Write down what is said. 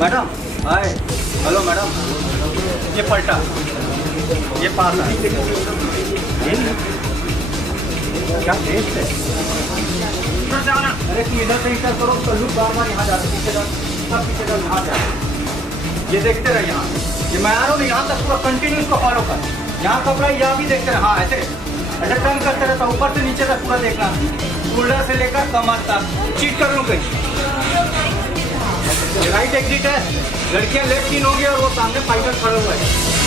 Madam हाय, hello madam, ये पलटा, ये पास है। क्या टेस्ट है? इधर जाओ ना। अरे तुम इधर से इंटर करो, कल्लू बार बार यहाँ जा रहे, पीछे जाओ, सब पीछे जाओ, यहाँ जा। ये देखते रहे यहाँ, ये मैं आ रहा हूँ यहाँ तक पूरा कंटिन्यू इसको फॉलो कर। यहाँ कपड़ा यहाँ भी देखते रहे, हाँ ऐसे ऐसे टर्न करते रहता, ऊपर से नीचे तक पूरा देखना, शोल्डर से लेकर कमर तक। चीट कर लूँ कहीं? राइट एग्जिट है, लड़कियां लेफ्ट इन होंगी और वो सामने फाइटर खड़े हुए हैं।